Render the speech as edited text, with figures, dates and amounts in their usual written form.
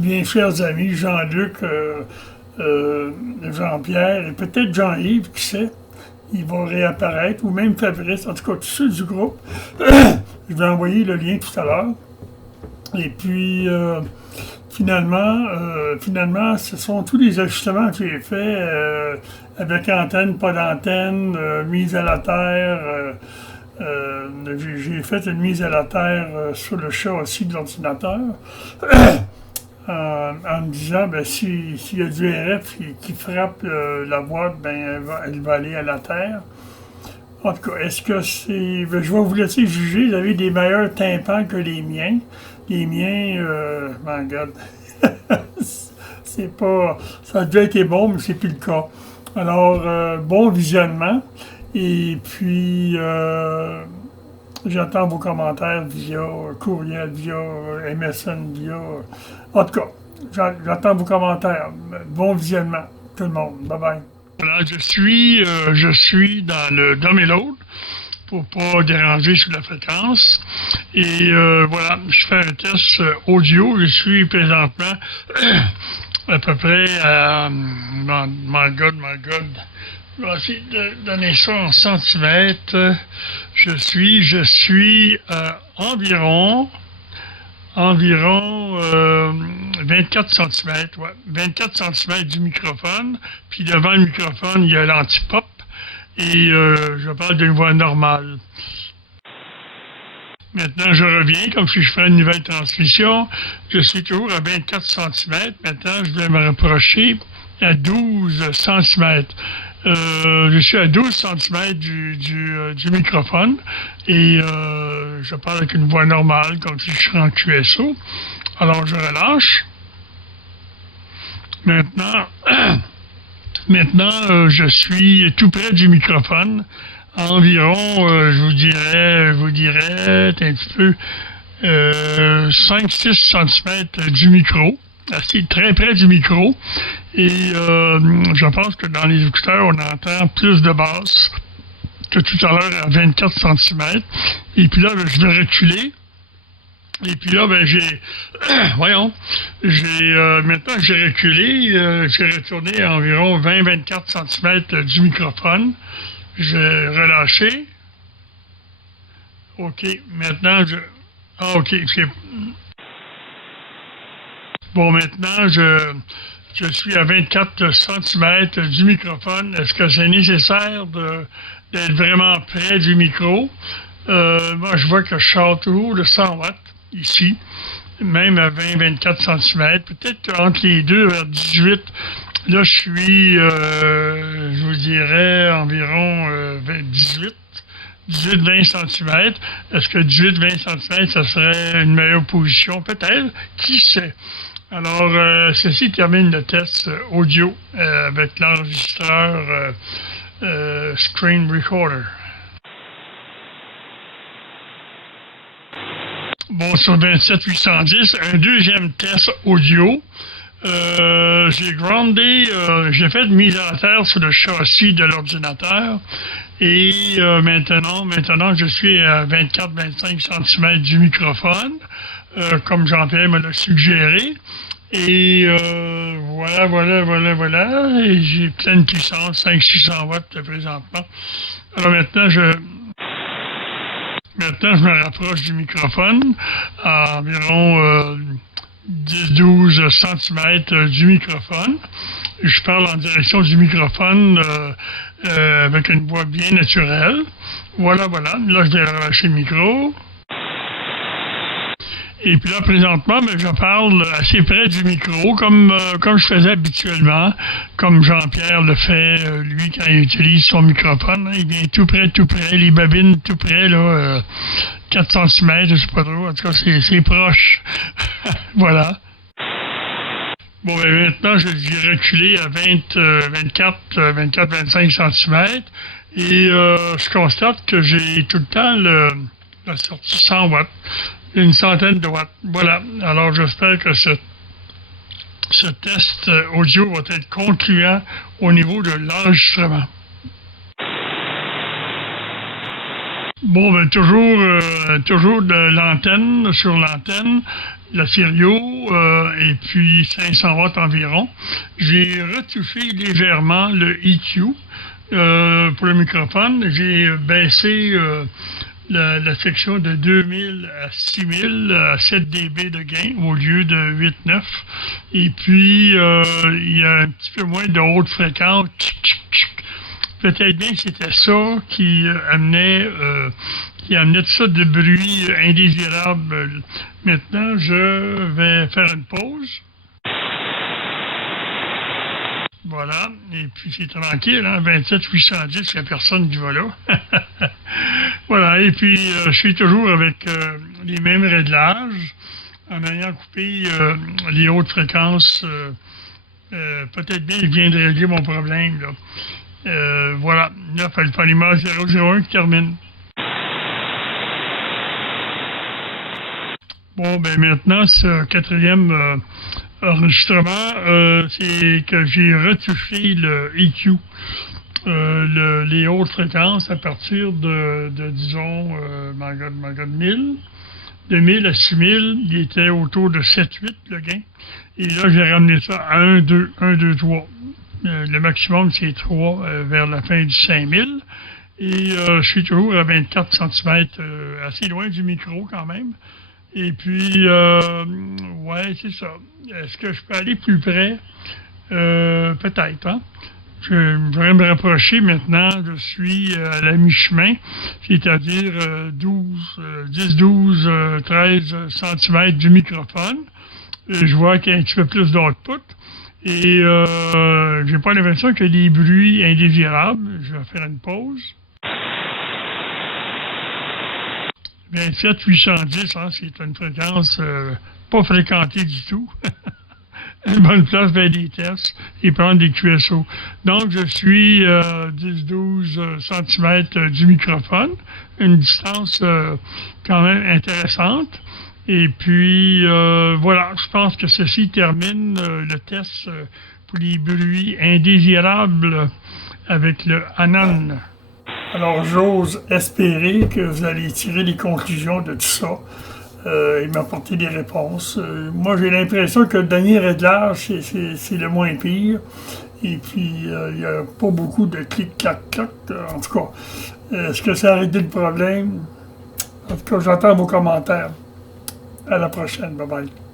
bien chers amis Jean-Luc, Jean-Pierre et peut-être Jean-Yves, qui sait, il va réapparaître, ou même Fabrice, en tout cas tous ceux du groupe. Je vais envoyer le lien tout à l'heure. Et puis, finalement, ce sont tous les ajustements que j'ai faits avec antenne, pas d'antenne, mise à la terre. J'ai fait une mise à la terre sur le châssis de l'ordinateur en me disant, ben, s'il y a du RF qui frappe la boîte, ben, elle va aller à la terre. En tout cas, est-ce que c'est... Ben, je vais vous laisser juger. Vous avez des meilleurs tympans que les miens. Les miens, my God, c'est pas... Ça a déjà été bon, mais c'est plus le cas. Alors, bon visionnement. Et puis, j'attends vos commentaires via courriel, via MSN, via... En tout cas, j'attends vos commentaires. Bon visionnement, tout le monde. Bye-bye. Voilà, je suis dans le dom et l'autre pour pas déranger sur la fréquence. Et voilà, je fais un test audio. Je suis présentement à peu près à... my God. Je vais essayer de donner ça en centimètres. Je suis environ 24 centimètres, ouais. 24 centimètres du microphone. Puis devant le microphone, il y a l'anti-pop. Et je parle d'une voix normale. Maintenant, je reviens, comme si je ferais une nouvelle transmission. Je suis toujours à 24 centimètres. Maintenant, je vais me rapprocher à 12 centimètres. Je suis à 12 cm du microphone et je parle avec une voix normale, comme si je serais en QSO. Alors, je relâche. Maintenant, je suis tout près du microphone, à environ, je vous dirais, un petit peu, 5-6 cm du micro. Assez très près du micro. Et je pense que dans les écouteurs, on entend plus de basse que tout à l'heure à 24 cm. Et puis là, je vais reculer. Et puis là, ben maintenant que j'ai reculé, j'ai retourné à environ 20-24 cm du microphone. J'ai relâché. OK, maintenant OK, c'est... Bon, maintenant, je suis à 24 cm du microphone. Est-ce que c'est nécessaire d'être vraiment près du micro? Moi, je vois que je sors toujours de 100 watts ici, même à 20-24 cm. Peut-être qu'entre les deux, vers 18, là, je suis, je vous dirais, environ 18-20 cm. Est-ce que 18-20 cm, ça serait une meilleure position? Peut-être. Qui sait? Alors, ceci termine le test audio avec l'enregistreur Screen Recorder. Bon, sur 27810, un deuxième test audio. J'ai groundé, j'ai fait une mise à la terre sur le châssis de l'ordinateur. Et maintenant, je suis à 24-25 cm du microphone, comme Jean-Pierre me l'a suggéré. Et voilà. Et j'ai pleine puissance, 500-600 watts présentement. Alors maintenant, je me rapproche du microphone à environ 10-12 cm du microphone. Je parle en direction du microphone avec une voix bien naturelle. Voilà. Là, je vais relâcher le micro. Et puis là, présentement, je parle assez près du micro, comme je faisais habituellement, comme Jean-Pierre le fait, lui, quand il utilise son microphone. Il vient tout près, les bobines tout près, là, 4 cm, je sais pas trop, en tout cas, c'est proche. Voilà. Bon, maintenant, j'ai reculé à 24-25 cm, et je constate que j'ai tout le temps la sortie 100 watts. Une centaine de watts. Voilà. Alors, j'espère que ce test audio va être concluant au niveau de l'enregistrement. Bon, toujours de l'antenne, sur l'antenne. la stéréo, et puis 500 watts environ. J'ai retouché légèrement le EQ pour le microphone. J'ai baissé la section de 2000 à 6000 à 7 dB de gain au lieu de 8-9. Et puis, il y a un petit peu moins de haute fréquence. Peut-être bien que c'était ça qui amenait tout ça de bruit indésirable. Maintenant, je vais faire une pause. Voilà, et puis c'est tranquille, hein, 27 810, il n'y a personne qui va là. Voilà, et puis je suis toujours avec les mêmes réglages, en ayant coupé les hautes fréquences. Peut-être bien qu'il vient de régler mon problème, là. Voilà, 9 Alpha Lima 001 qui termine. Bon, ben maintenant, ce quatrième enregistrement, c'est que j'ai retouché le EQ, les hautes fréquences à partir de disons, 1000. De 1000 à 6000, il était autour de 7-8 le gain. Et là, j'ai ramené ça à 1, 2, 3. Le maximum, c'est 3 vers la fin du 5000. Et je suis toujours à 24 cm, assez loin du micro quand même. Et puis, ouais, c'est ça. Est-ce que je peux aller plus près? Peut-être, hein? Je vais me rapprocher maintenant. Je suis à la mi-chemin, c'est-à-dire 10, 12, 13 cm du microphone. Et je vois qu'il y a un petit peu plus d'output. Et j'ai pas l'impression qu'il y a des bruits indésirables. Je vais faire une pause. 27 810, hein, c'est une fréquence pas fréquentée du tout. Une bonne place vers des tests et prendre des QSO. Donc, je suis 10-12 cm du microphone, une distance quand même intéressante. Et puis, voilà, je pense que ceci termine le test pour les bruits indésirables avec le Anan. Alors, j'ose espérer que vous allez tirer les conclusions de tout ça et m'apporter des réponses. Moi, j'ai l'impression que le dernier réglage, c'est le moins pire. Et puis, il n'y a pas beaucoup de clic-clac-clac. En tout cas, est-ce que ça a réglé le problème? En tout cas, j'attends vos commentaires. À la prochaine. Bye-bye.